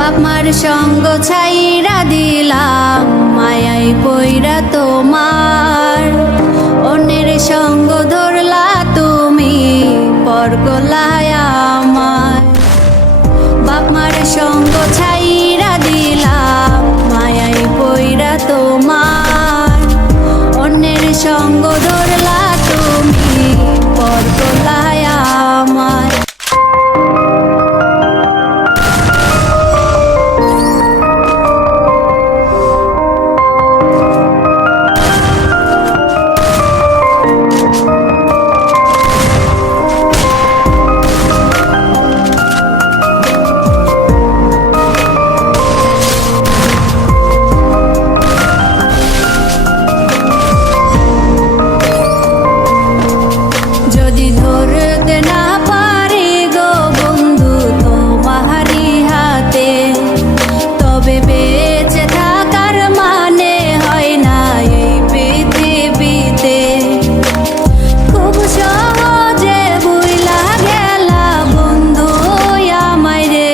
বাপ মার সঙ্গ ছাইরা দিলাম মায়াই পইরা তোমার, অন্যের সঙ্গ ধরলা তুমি পর গলায় আমার। বাপ মার সঙ্গ ছাইরা দিলাম মায়াই পইরা তোমার, অন্যের সঙ্গ ধরলা তুমি পর গলায় আমার। যদি ধরতে না পারি গো বন্ধু তোমারি হাতে, তবে বেঁচে থাকার মানে হয় না এই পৃথিবীতে। খুব সহজে ভুইলা গেলা বন্ধু আমায় রে,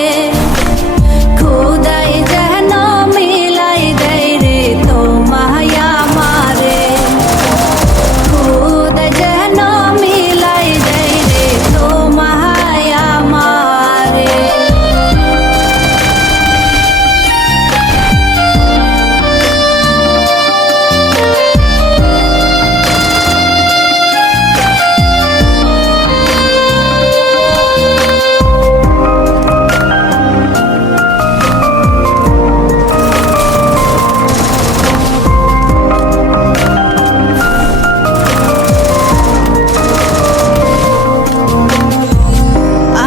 খোদাই যেন মিলাই দেয় রে তোমায় আমারে, খোদাই যেন মিলাই দেয় রে তোমায় আমারে।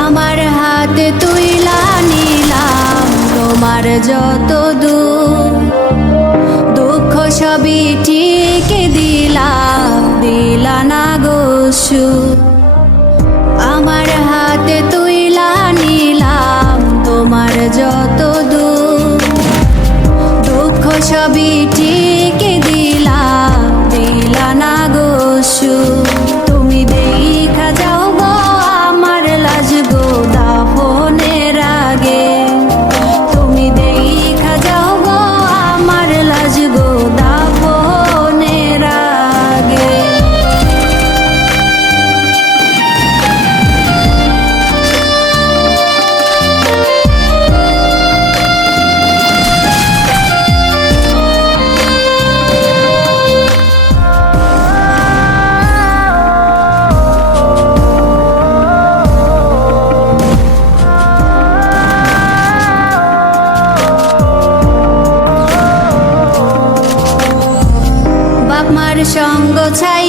আমার হাতে তুইলা নিলাম তোমার যত দুঃখ সবই ঠিক দিলা না গো সুখ। আমার হাতে তুইলা নিলাম তোমার যত দুঃখ সবই ঠিক দিলা না গো সুখ। তুমি দেখা যাও গো আমার লাজ গো দাফনের আগে, তুমি দেখা যাও গো আমার লাজ গো দাফনের আগে। বাপ মার সঙ্গ ছাই